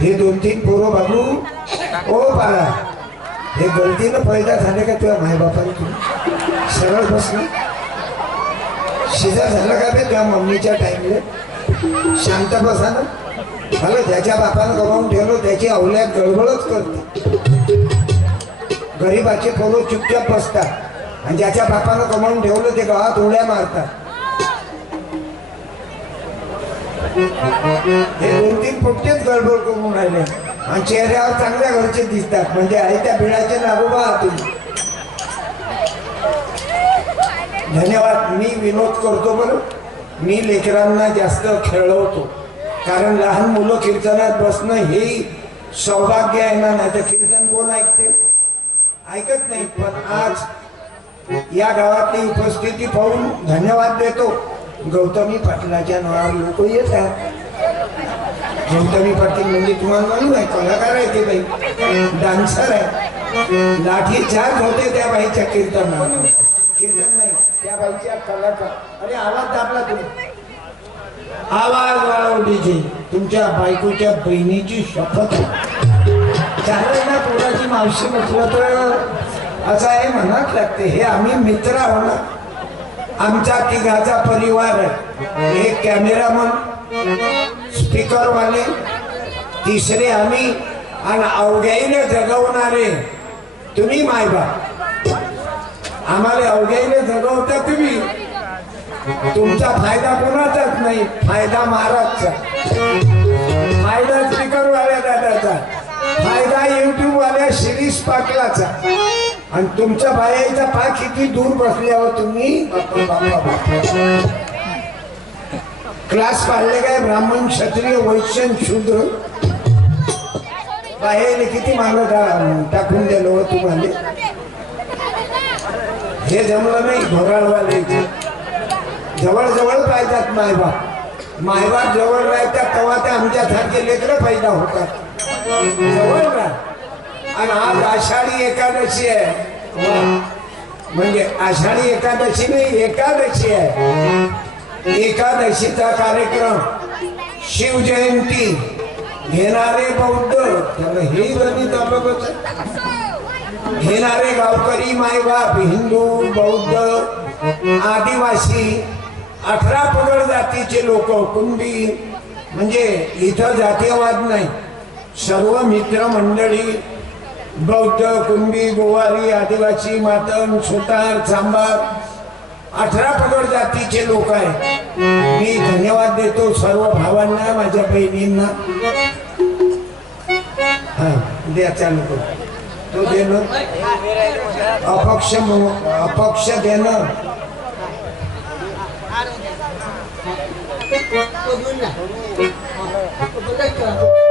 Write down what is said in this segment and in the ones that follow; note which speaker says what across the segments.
Speaker 1: हे दोन तीन पोरं बाबू. ओ बाळा हे गलतीनं पैदा झाले का तुझ्या मायबापाने तू सरळ बसली शिजा झालं का बे त्या मम्मीच्या टाईमले? शांत बसा ना. मला ज्याच्या बापानं गमावून ठेवलं त्याची अवल्यात गडबडच करते. गरीबाचे पोरं चुपचाप बसतात आणि ज्याच्या बापानं कमावून ठेवलं ते गावात उड्या मारतात. हे दोन तीन गडबड करून राहिले. आणि चेहऱ्यावर चांगल्या घरचे दिसतात. म्हणजे आहे त्या बिळाचे नागोबा तुम्ही. धन्यवाद. मी विनोद करतो बरं. मी लेकरांना जास्त खेळवतो. कारण लहान मुलं कीर्तनात बसणं हे सौभाग्य आहे ना नाही तर कीर्तन कोण ऐकते? ऐकत नाही पण आज या गावातली उपस्थिती पाहून धन्यवाद देतो. गौतमी पाटलाच्या नावावर लोक येतात. गौतमी पाटील म्हणजे तुम्हाला मालूम आहे कलाकार आहे ते बाई. डान्सर आहे. लाठी चार होते त्या बाईच्या कीर्तनावर. कीर्तन नाही त्या बाईच्या कलाकार अरे आवाज दाबला तुम्ही. आवाज वाढव डीजे तुमच्या बायकोच्या बहिणीची शपथ. आहे. ना पोराची मावशी म्हटलं तर असं हे म्हणत लागते. हे आम्ही मित्र आहोत ना. आमचा तिघाचा परिवार आहे. एक कॅमेरामन स्पीकरवाले तिसरे आम्ही आणि अवघ्याईने जगवणारे. तुम्ही मायबा आम्हाला अवघ्याईने जगवता तुम्ही. तुमचा फायदा कोणाचाच नाही. फायदा महाराजचा. फायदा स्पीकरवाल्या दादाचा. फायदा युट्यूबवाल्या शिरीष पाटलाचा. आणि तुमच्या बायाचा पाय किती दूर बसल्यावर तुम्ही? क्लास पाडले काय? ब्राह्मण क्षत्रिय वैश्य शूद्र? बाहेर किती मागं टाकून दिलं हो तुम्हाला? हे जमलं नाही घोराळवाले. जवळ जवळ पाहिजेत मायबाप. मायबाप जवळ राहतात तेव्हा ते आमच्यासारखे लेकर फायदा होतात. जवळ राह आणि आज आषाढी एकादशी आहे. म्हणजे आषाढी एकादशी नाही एकादशी आहे. एकादशीचा कार्यक्रम शिवजयंती. घेणारे बौद्ध त्याला हे गणित अलोकच घेणारे गावकरी मायबाप हिंदू बौद्ध आदिवासी अठरा पगड जातीचे लोक कुंभी म्हणजे इथं जातीयवाद नाही. सर्व मित्र मंडळी बौद्ध कुंभी गोवारी आदिवासी मातम सुतार चांबार अठरा पगड जातीचे लोक आहे मी धन्यवाद देतो सर्व भावांना माझ्या बहिणींना. हा द्या चालू तो देणं. अपक्ष अपक्ष देणं. Hello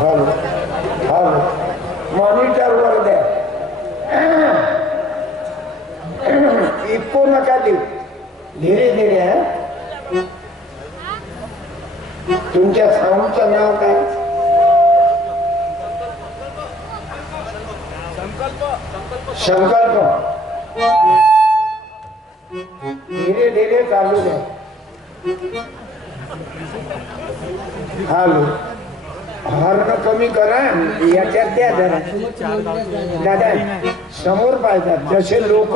Speaker 1: Hello. पाहिजेत. जसे लोक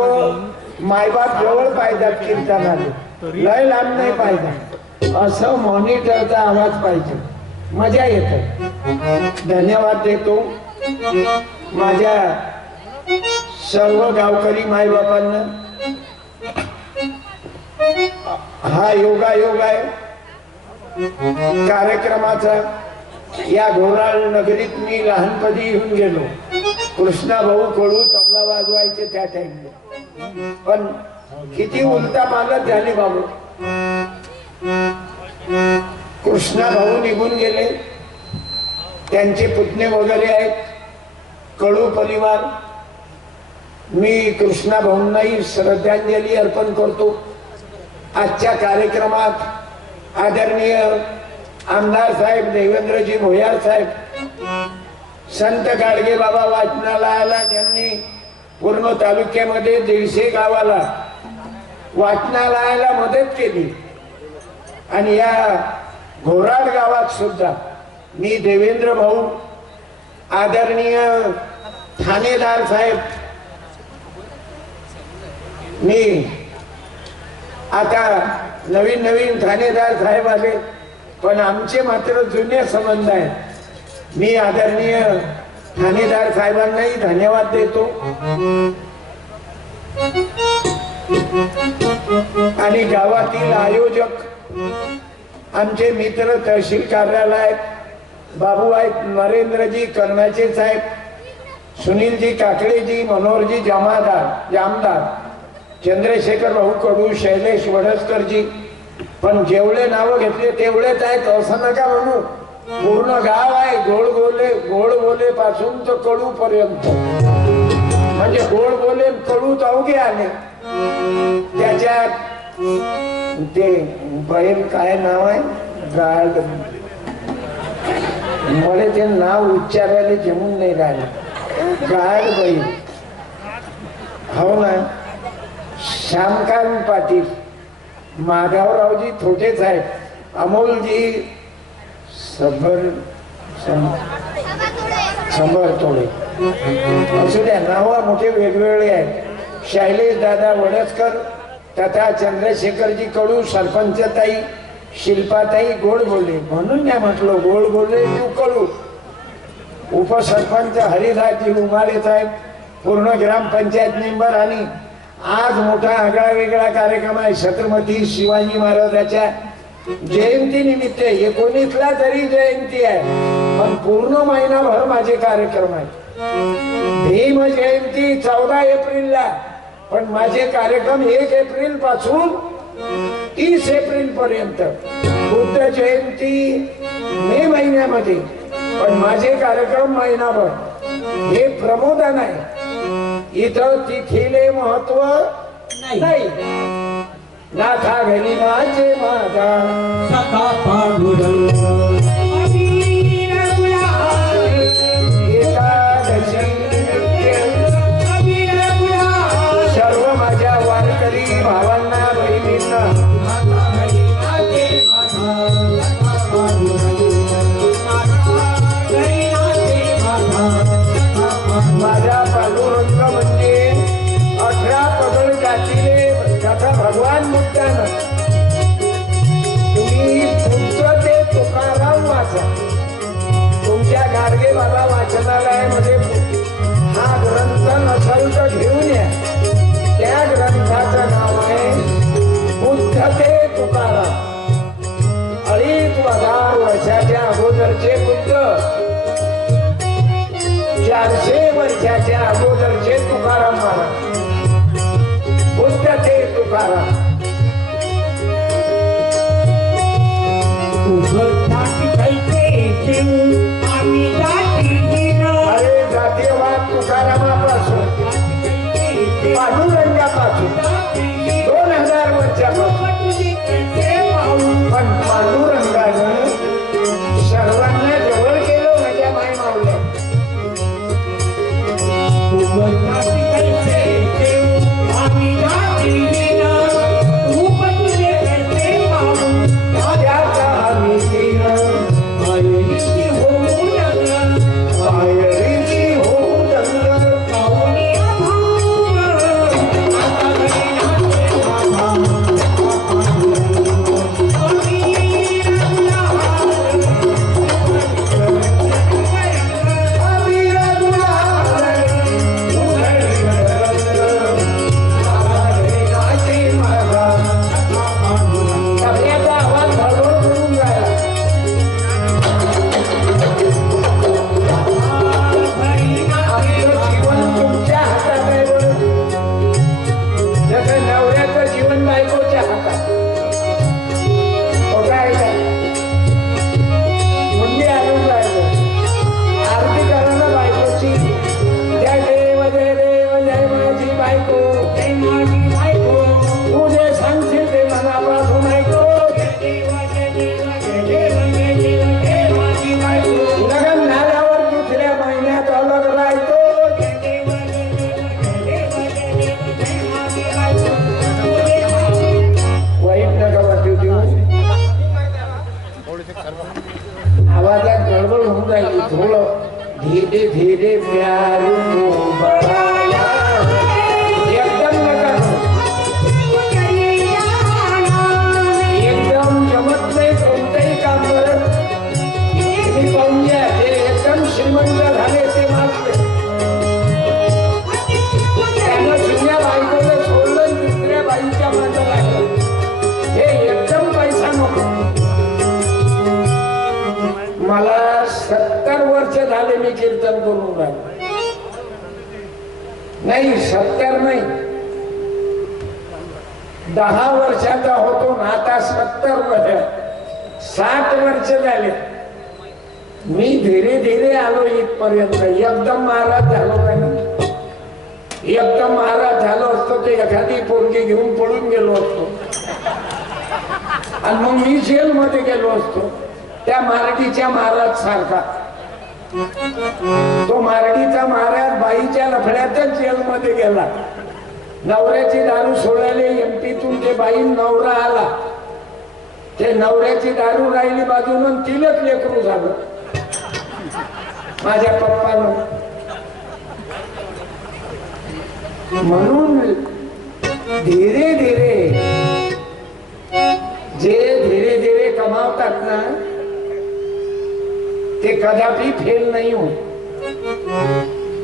Speaker 1: मायबाप जवळ पाहिजेत कीर्तनाने लय लांब नाही पाहिजे असं मॉनिटरचा आवाज पाहिजे. मजा येते. धन्यवाद देतो. माझ्या सर्व गावकरी मायबापांना. हा योगा योग आहे. कार्यक्रमाचा. या घोराळ नगरीत मी लहानपणी येऊन गेलो. कृष्णा भाऊ कळू वाजवायचे त्या टाइमला पण किती उलटा पालत झाले बाबू. कृष्णा भाऊ निघून गेले. त्यांचे पुतणे वगैरे आहेत. कळू परिवार. मी कृष्णा भाऊंनाही श्रद्धांजली अर्पण करतो. आजच्या कार्यक्रमात आदरणीय आमदार साहेब देवेंद्रजी भोयार साहेब संत गाडगे बाबा वाचनालयाला ज्यांनी पूर्ण तालुक्यामध्ये दीडशे गावाला वाचनालयाला मदत केली. आणि या घोराड गावात सुद्धा मी देवेंद्र भाऊ आदरणीय ठाणेदार साहेब मी आता नवीन नवीन ठाणेदार साहेब आले पण आमचे मात्र जुने संबंध आहेत. मी आदरणीय ठाणेदार साहेबांनाही धन्यवाद देतो. आणि गावातील आयोजक आमचे मित्र तहसील कार्यालयात बाबू आहेत नरेंद्रजी कर्णाचे साहेब सुनीलजी काकडेजी मनोहरजी जमादार जामदार चंद्रशेखर भाऊ कडू शैलेश वडसकरजी. पण जेवढे नावं घेतले तेवढेच आहेत असं नका म्हणू. पूर्ण गाव आहे गोड गोले बोले पासून तर कडू पर्यंत. म्हणजे गोड बोले कडू चौघे आले त्याच्यात ते बैल काय नाव आहे? गाड मला ते नाव उच्चारायला जमून नाही राहिले. गाड बैल हो ना? श्यामकांत पाटील. माधवरावजी थोटेच आहेत. अमोलजी सबर शंभर तोडे असू द्या नाव मोठे वेगवेगळे आहेत. शैलेश दादा वडसकर तथा चंद्रशेखरजी कडू सरपंचताई शिल्पाताई गोड बोलले. म्हणून मी म्हटलं गोड बोलले तू कडू उपसरपंच हरिराजी उमारे साहेब पूर्ण ग्रामपंचायत मेंबर आणि आज मोठा आगळा वेगळा कार्यक्रम आहे. छत्रपती शिवाजी महाराजाच्या जयंती निमित्त एकोणीसला जरी जयंती आहे. पण पूर्ण महिनाभर माझे कार्यक्रम आहेत. भीम जयंती चौदा एप्रिलला. पण माझे कार्यक्रम एक एप्रिलपासून तीस एप्रिल पर्यंत. बुद्ध जयंती मे महिन्यामध्ये. पण माझे कार्यक्रम महिनाभर. हे प्रमोदन आहे. इथं तिथीले महत्त्व नाही. नाथा घरी माझे माझा.
Speaker 2: सखा पांडुरंग.
Speaker 1: वाचनालयामध्ये हा ग्रंथ नसेल तर घेऊन या. त्या ग्रंथाचं नाव आहे बुद्ध ते तुकाराम. अडीच हजार वर्षाच्या अगोदरचे बुद्ध चारशे वर्षाच्या अगोदरचे तुकाराम महाराज. बुद्ध ते तुकाराम. त्याचा धीरे प्यार नाही सत्तर नाही. दहा वर्षाचा होतो ना आता सत्तर वर्ष. सात वर्ष झाले. मी धीरे धीरे आलो इथपर्यंत. एकदम महाराज झालो नाही? एकदम महाराज झालो असतो ते एखादी पोरगी घेऊन पळून गेलो असतो. आणि मग मी जेल मध्ये गेलो असतो. त्या मराठीच्या महाराज सारखा. तो मारडीचा महाराज बाईच्या लफड्याच्या जेलमध्ये गेला. नवऱ्याची दारू सोडायला एमपीतून ते बाई नवरा आला. ते नवऱ्याची दारू राहिली बाजून तिलच लेकरू झालं. माझ्या पप्पानं. म्हणून धीरे धीरे ते कदापि फेल नाही होत.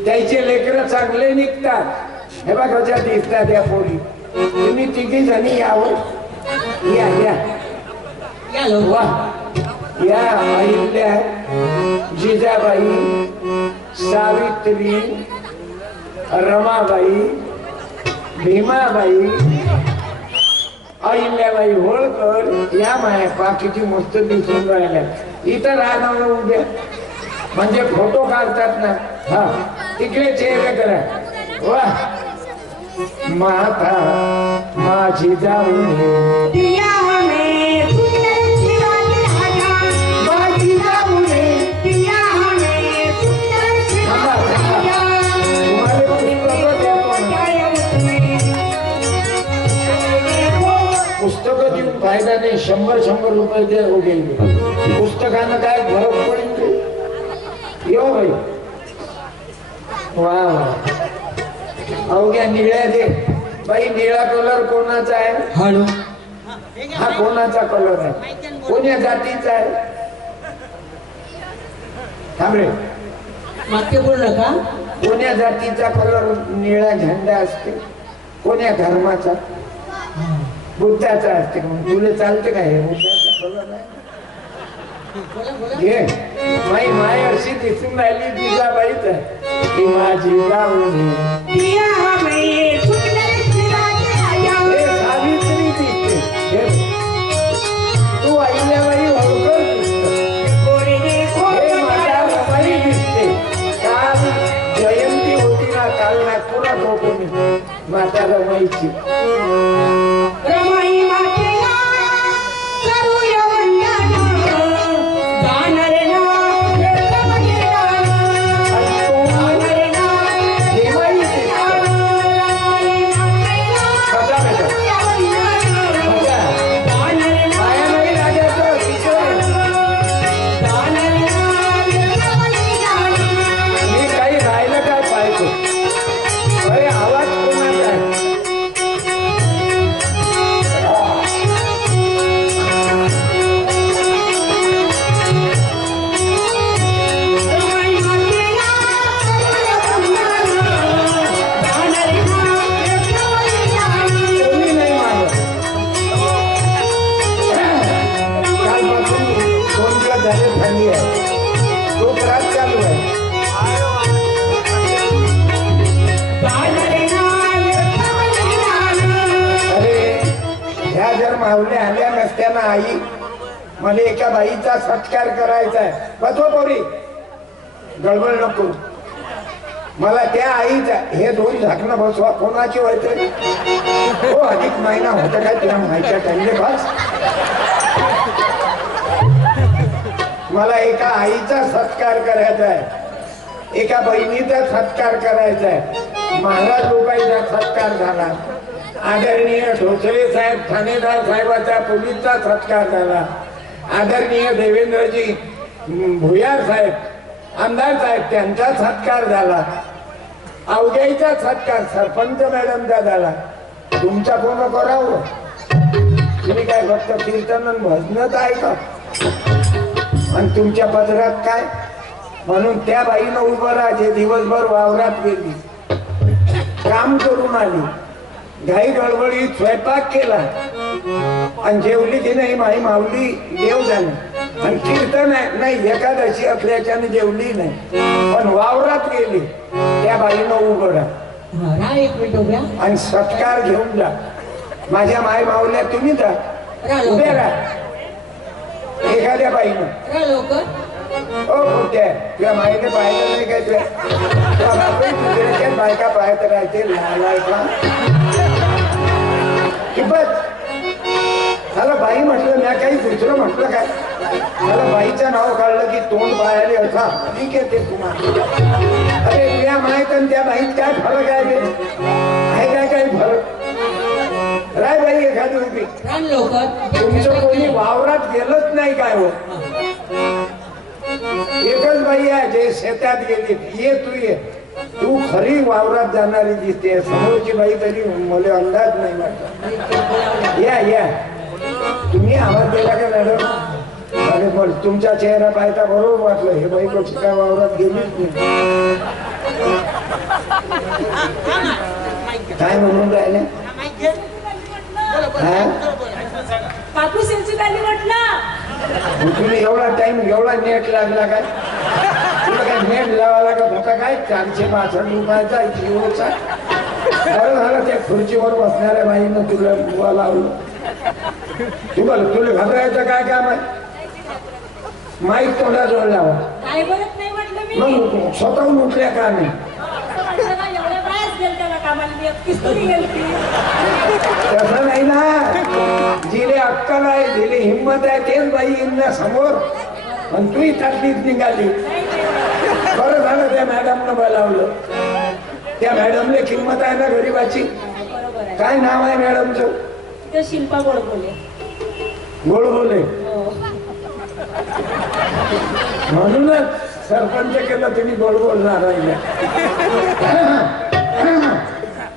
Speaker 1: त्याचे लेकर चांगले निघतात. हे बघ कशा दिसतात या पोरी. तुम्ही तिघी जणी यावं हो. या या. वा. या अहिल्या जिजाबाई सावित्री रमाबाई भीमाबाई अहिल्याबाई होळकर या माया पा किती मस्त दिसून राहिल्या. इथं राहणार उद्या. म्हणजे फोटो काढतात ना. हा. तिकडे चेहरे करा. वा. माता माझी जाऊन पुस्तकं देऊन फायदा नाही. शंभर शंभर रुपये दे उगे पुस्तकानं काय फरक पडेल ते यो भाई वा अवघ्या निळ्या दे. बाई निळा कलर कोणाचा आहे?
Speaker 2: हळू.
Speaker 1: हा कोणाचा कलर आहे? कोण्या जातीचा आहे? थांब रे.
Speaker 2: वाक्य बोल नका
Speaker 1: कोण्या जातीचा कलर निळा झेंडा असते? कोण्या धर्माचा? बुद्धाचा असते. मग तुला चालते का हे? बुद्धाचा कलर आहे? घे माई माय अशी दिसून राहिली जिजाबाईच की माझी जाऊन तिचा सत्कार करायचा आहे. बसव पोरी. गडबड नको. मला त्या आईचा हे दोन झाकणं बसवा. कोणाची व्हायचं हो अधिक महिना होता काय तुला माहिती त्यांनी बस. मला एका आईचा सत्कार करायचा आहे. एका बहिणीचा सत्कार करायचा आहे. महाराज लोकांचा सत्कार झाला. आदरणीय ढोसले साहेब ठाणेदार साहेबाचा पोलीसचा सत्कार झाला. आदरणीय देवेंद्रजी भुयार साहेब आमदार साहेब त्यांचा सत्कार झाला. अवघ्याचा सत्कार सरपंच मॅडमचा झाला. तुमचा कोण कराव. तुम्ही काय फक्त कीर्तन भजनच ऐका. आणि तुमच्या पदरात काय? म्हणून त्या बाईनं उभं राहते दिवसभर वावरात गेली. काम करून आली. घाई गडबडीत स्वयंपाक केला. आणि जेवली की नाही माई माऊली देव झाली आणि कीर्तन नाही एकादशी असल्याच्याने जेवली नाही. पण वावरात गेली त्या बाईनं
Speaker 2: उभ्या.
Speaker 1: आणि सत्कार घेऊन जा. माझ्या माय माऊल्या तुम्ही जा.
Speaker 2: राहा
Speaker 1: उभे
Speaker 2: लवकर
Speaker 1: राहा. एखाद्या बाईनं. ओ कुठे तुझ्या माईने पाहिलं नाही काय तुझ्या बायका पाहत राहते की बस. मला बाई म्हटलं मी काही दुसरं म्हटलं काय? मला बाईचं नाव काढलं की तोंड पाहायला असा ठीक आहे ते तुम्हाला. अरे तुझ्या माहीत आणि त्या बाईत काय फरक आहे आहे काय काही फरक? राय बाई एखादी उभी.
Speaker 2: लवकर.
Speaker 1: तुमचं कोणी वावरात गेलंच नाही काय हो? एकच बाई आहे जे शेतात गेली. ये तू ये. तू खरी वावरात जाणारी दिसते समोरची बाई तरी मला अंदाज नाही वाटत या या. तुम्ही आवाज दिला का मॅडम? अरे पण तुमचा चेहरा पाहता बरोबर वाटलं. हे बाई कशी काय वावरात गेलीच नाही. काय म्हणून राहिले? तुम्ही एवढा टाइम एवढा नेट लागला काय? तुला काय नेट लावा लागत होता काय? चारशे पासष्ट रुपयाचा जिओचा बरं झालं त्या खुर्चीवर बसणाऱ्या बाईनं तुला बुवा लावलं. तू बोल तुला घाबरायचं काय काम आहे? माईक तोंडाजवळ लावा.
Speaker 3: काय बोलत नाही म्हटलं मी.
Speaker 1: मग स्वतःहून उठल्या का नाही?
Speaker 3: म्हटलं ना, एवढ्या बायाच गेलत्या ना कामाला. मी एकटीच थोडी गेलती
Speaker 1: तसं नाही ना. जिले अक्कल आहे जिले हिंमत आहे तेच बाई ना समोर. पण तूही ताटलीत निघाली. बरं झालं त्या मॅडमनं बोलावलं. त्या मॅडमले किंमत आहे ना गरीबाची?
Speaker 3: बरोबर आहे.
Speaker 1: काय नाव आहे मॅडमचं?
Speaker 3: ते शिल्पा गोड बोले
Speaker 1: गोड बोले. म्हणूनच सरपंच केलं तुम्ही गोड बोलणार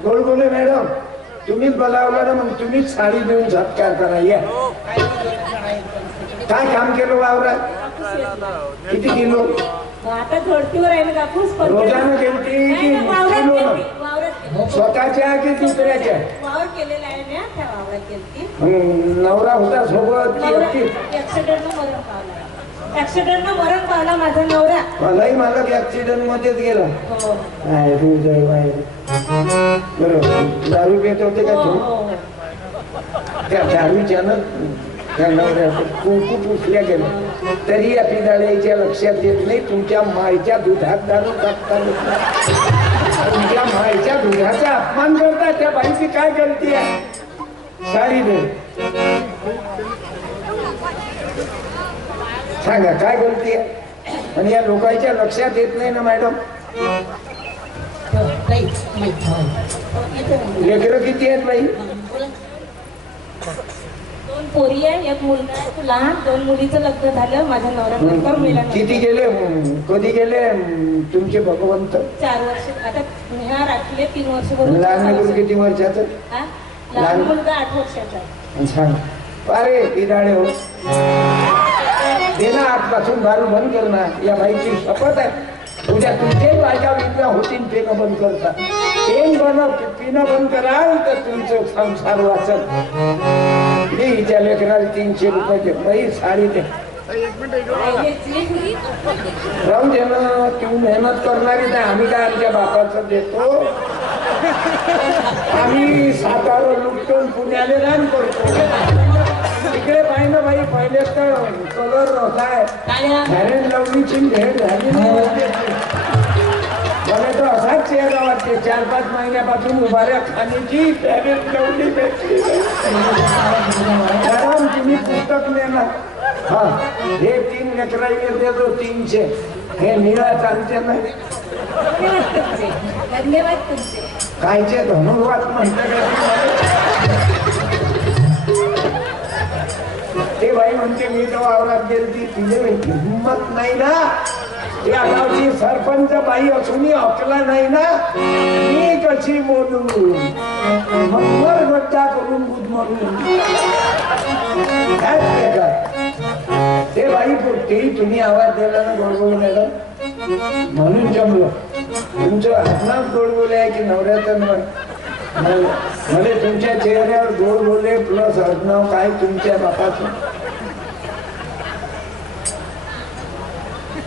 Speaker 1: गोड बोले मॅडम. तुम्हीच बोलावलं ना मग तुम्हीच साडी देऊन सत्कार करा या. काय काम केलं वावरात. किती किलो?
Speaker 3: आता आहे ना कापूस
Speaker 1: रोजानं गेलती की. स्वतःच्या की दुसऱ्याच्या?
Speaker 3: वावर केलेला ना
Speaker 1: नवरा होता सोबत की एकटी?
Speaker 3: मरण माझा नवरा.
Speaker 1: मलाही मालक ऍक्सिडेंट मध्येच गेला.
Speaker 3: हो.
Speaker 1: काय तू जय बाहेर बरोबर. दारू पेत होते का
Speaker 3: हो,
Speaker 1: तू?
Speaker 3: हो.
Speaker 1: त्या दारूच्यानं त्या नवऱ्याचं कुंकू पुसल्या गेलं. तरी या पिदाळ्याच्या लक्षात येत नाही तुमच्या मायच्या दुधात दारू टाकता येत नाही. तुमच्या मायच्या दुधाचा अपमान करता त्या बाईची काय गलती आहे? दे सांगा काय आहे आणि या लोकांच्या लक्षात येत नाही ना मॅडम. लेकरं किती आहेत बाई?
Speaker 3: दोन पोरी आहे एक मुलगा आहे दोन मुलीचं लग्न झालं माझ्या
Speaker 1: किती गेले? कधी गेले? तुमचे भगवंत?
Speaker 3: चार वर्ष आता ह्या राखले तीन वर्ष
Speaker 1: लहान मुलं किती वर्षाचं?
Speaker 3: लहान मुलगा आठ वर्षाचा आहे.
Speaker 1: सांग अरे पिराळे हो. दे ना आजपासून दारू बंद कर ना. या बाईची शपथ आहे. उद्या तुमच्याही बायका विकल्या होतील पेनं बंद करता. पेन बनव पिणं बंद कराल तर तुमचं संसार वाचत दे हिच्या लेकराला तीनशे रुपये दे. बाई साडी दे.
Speaker 3: पाहिजेची.
Speaker 1: राहू दे ना. तू मेहनत करणारी नाही. आम्ही काय आमच्या बापाचं देतो? आम्ही सातारा लुटून पुण्याले रान करतो. इकडे पाहिजे बाई पहिले तर कलर काय. फॅरेन लवलीची भेट झाली नाही. मला तर असाच चेहरा वाटते. चार पाच महिन्यापासून उभाऱ्या खाण्याची फॅरेन लवली मॅडम तुम्ही पुस्तक नेणार. हा हे तीन लेकराईने देतो तीनशे. हे निळा चालते ना.
Speaker 3: धन्यवाद तुमचे.
Speaker 1: कायचे धनुर्वाद म्हणते ते बाई म्हणते मी तर वावरात तिने म्हणते हिंमत नाही ना. या गावची सरपंच बाई असून अकला नाही ना. मी कशी बोलू मग गट्टा करून बुध मारून ते बाई तेही तुम्ही आवाज दिला ना गोडगोळ म्हणून जमलो. तुमचं हातनाच गोड बोले आहे की नवऱ्याचं म्हणजे तुमच्या चेहऱ्यावर गोड बोले प्लस आडनाव काय तुमच्या बापाचं?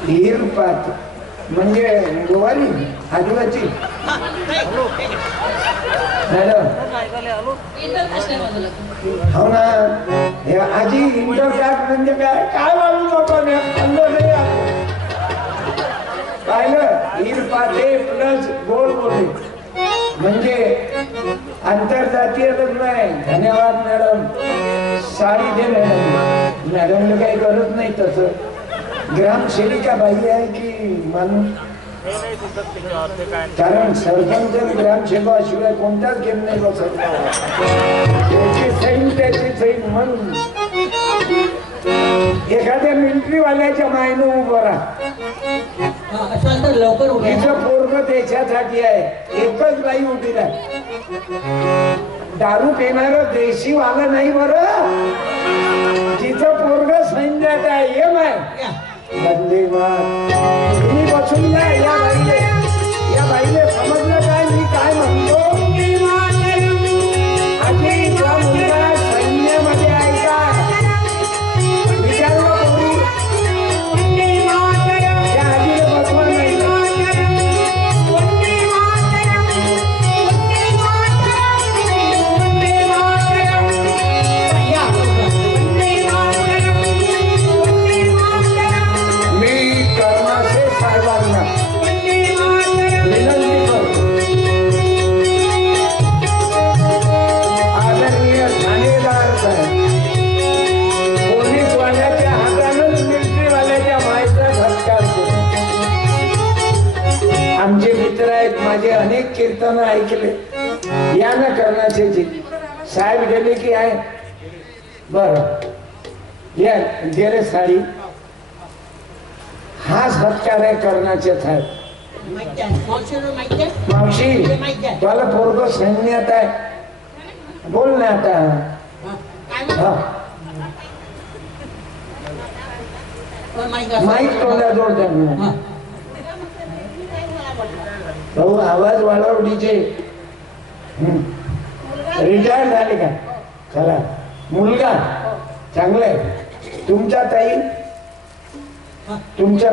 Speaker 1: हिरपात. म्हणजे गोवारी आदिवासी हो ना. हे आजी इंटरकास्ट म्हणजे काय? काय मानू नाही आपण. पाहिलं? हीर प्लस गोड म्हणजे आंतरजातीय लग्न आहे. धन्यवाद मॅडम. साडी दे मॅडम. मॅडमला काही गरज नाही तसं. ग्रामसेविका बाई आहे की माणूस? कारण सरपंच ग्रामसेवा ग्रामसेवकाशिवाय कोणताच गेम नाही बसत. त्याची सैन त्याची सैन म्हणून एखाद्या मिलिटरीवाल्याच्या मायनं उभं राहा.
Speaker 2: लवकर.
Speaker 1: तिचं पोरग देशासाठी आहे. एकच बाई उभी आहे दारू पिणार देशी वाला नाही बर. तिचं पोरग सैन्यात आहे. हे माय
Speaker 2: या.
Speaker 1: वंदे मात तुम्ही बसून जा या बाईले या बाईले जी साहेब गेले की आहे? बर. या गेले साडी. हा सत्कार आहे
Speaker 2: आहे?
Speaker 1: मावशी तुला पोरग सैन्यात आहे. बोल ना आता. माईक तोंडाजवळ त्यांना
Speaker 2: हा.
Speaker 1: भाऊ आवाज वाढव डीजे. रिटायर झाले का? चला. मुलगा चांगलं आहे तुमच्या ताई? तुमच्या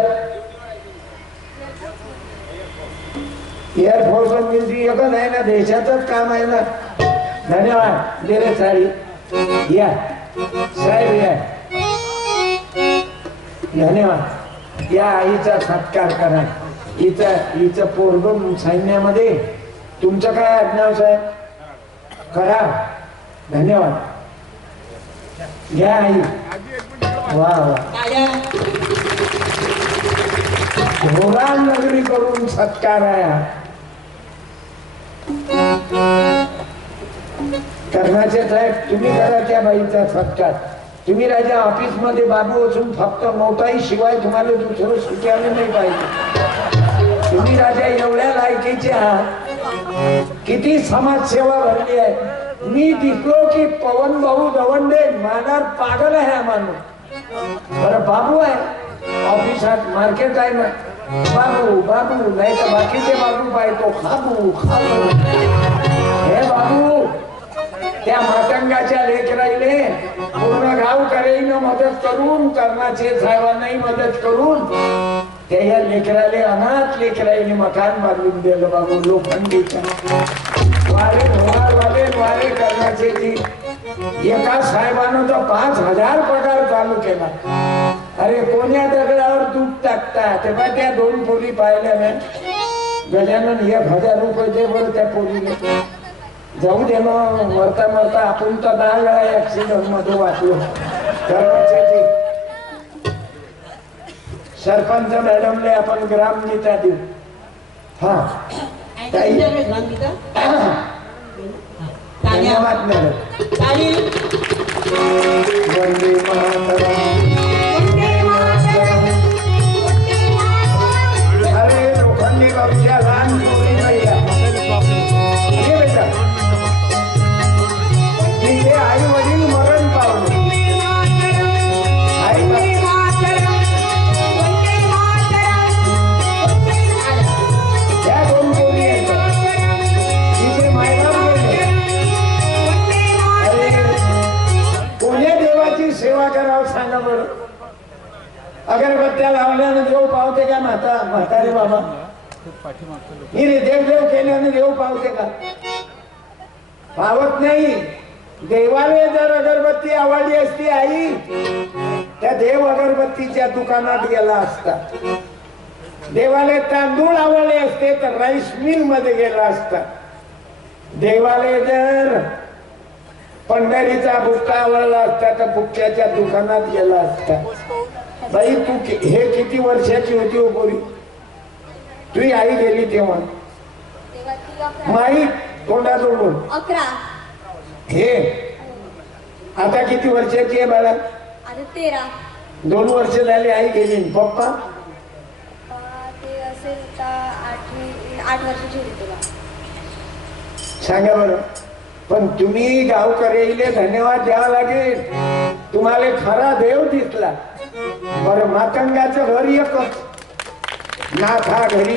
Speaker 1: एअरफोर्स म्हणजे एक नाही ना देशाचंच काम आहे ना. धन्यवाद. रे साडी. या. साहेब या. धन्यवाद. या आईचा सत्कार करा. हिचं हिचं पोरग सैन्यामध्ये. तुमचं काय आडनाव साहेब? करा. धन्यवाद. घ्या आई. वा वा. नगरी करून सत्कार आहे कर्णाचे साहेब तुम्ही करा त्या बाईचा सत्कार. तुम्ही राजा ऑफिसमध्ये बाबू असून फक्त नोटाई शिवाय तुम्हाला दुसरं सुट्याने नाही पाहिजे. तुम्ही राजा एवढ्या लायकीचे आहात. किती समाजसेवा भरली आहे. मी दिसलो की पवन भाऊ दवंडे मानार पागल आहे आम्हाला माणूस. बरं बाबू आहे. ऑफिसात मार्केट आहे ना. बाबू बाबू नाही तर बाकीचे बाबू पाहतो. खाबू खाबू. हे बाबू त्या मातंगाच्या लेकराईले पूर्ण गाव करेन मदत करून कर्णाचे साहेबांनाही मदत करून त्या या लेकराले अनाथ लेकराईने मकान बांधून दिलं बाबू लोखंडीच्या वारे होणार वारे करण्याचे ती एका साहेबानं तर पाच हजार पगार चालू केला अरे कोण्या दगडावर दूध टाकता तेव्हा त्या दोन पोरी पाहिल्या ना गजानन एक हजार रुपये दे बरं त्या पोरीने जाऊ दे मग मरता मरता आपण तर दहा वेळा ऍक्सिडेंटमध्ये वाचलो कर्मचारी सरपंच मॅडमले आपण ग्राम नेता देऊ हा ताई.
Speaker 2: गीता?
Speaker 1: धन्यवाद मॅडम
Speaker 2: टाळी.
Speaker 1: वंदे मातरम म्हाता म्हातारे बाबा. ही देवदेव देव देव पावते का? पावत नाही. देवाने जर अगरबत्ती आवडली असती आई त्या देव अगरबत्तीच्या दुकानात गेला असता. देवाले तांदूळ आवडले असते तर राईस मिलमध्ये गेला असता. देवाले जर पंढरीचा बुक्का आवडला असता तर बुक्क्याच्या दुकानात गेला असता. बाई तू हे किती वर्षाची होती हो पोरी? तुझी आई गेली तेव्हा. माई तोंडाजवळ
Speaker 4: अकरा.
Speaker 1: हे. आता किती वर्षाची आहे बाळा?
Speaker 4: तेरा.
Speaker 1: दोन वर्ष झाली आई गेली. पप्पा?
Speaker 4: अं, ते असेल तर आठवी आठ वर्षाची होती तेव्हा.
Speaker 1: सांगा बरं. पण तुम्ही गावकऱ्याले धन्यवाद द्यावा लागेल. तुम्हाला खरा देव दिसला. बरं मातंगाचं घर एकच. नाथा घरी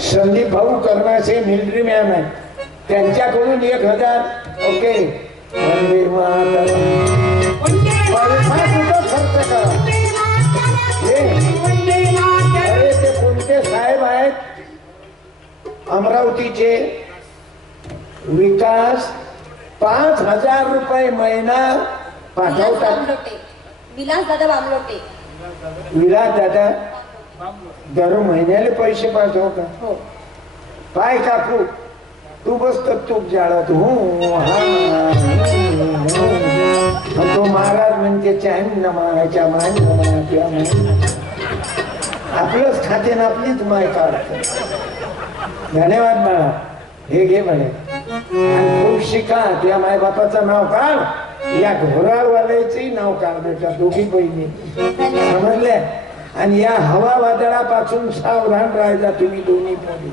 Speaker 1: संदीप भाऊ कर्णाचे मिलिटरी मॅन आहे. त्यांच्याकडून एक हजार. ओके. खर्च करा. अरे ते कोणते साहेब आहेत? अमरावतीचे विकास पाच हजार रुपये महिना पाठवतात.
Speaker 4: विलास दादा बामलोटे.
Speaker 1: विलास दादा दर महिन्याला पैसे पाठव का?
Speaker 4: हो.
Speaker 1: पाय काकू तू बस तूप जाळत हो. हा. तो महाराज म्हणते चॅन न मारायच्या मान. आपलंच खाते ना आपलीच माय काढत. धन्यवाद बाळा. हे घे म्हणे खूप शिका त्या माय बापाचं नाव काढ. या घोराळवाल्याचंही नाव काढ बेटा दोघी बहिणी. समजल्या आणि या हवा वादळापासून सावधान राहायचा तुम्ही दोन्ही पोरी.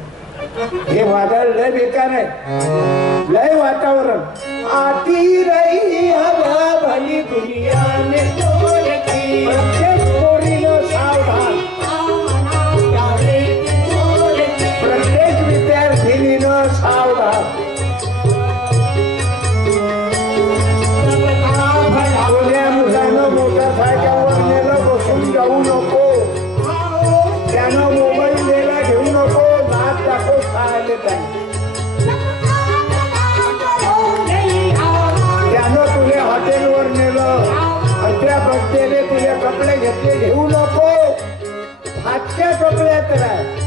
Speaker 1: हे वादळ लय बेकार आहे. लय वातावरण. आती रही हवा भली दुनिया में procreate tonight.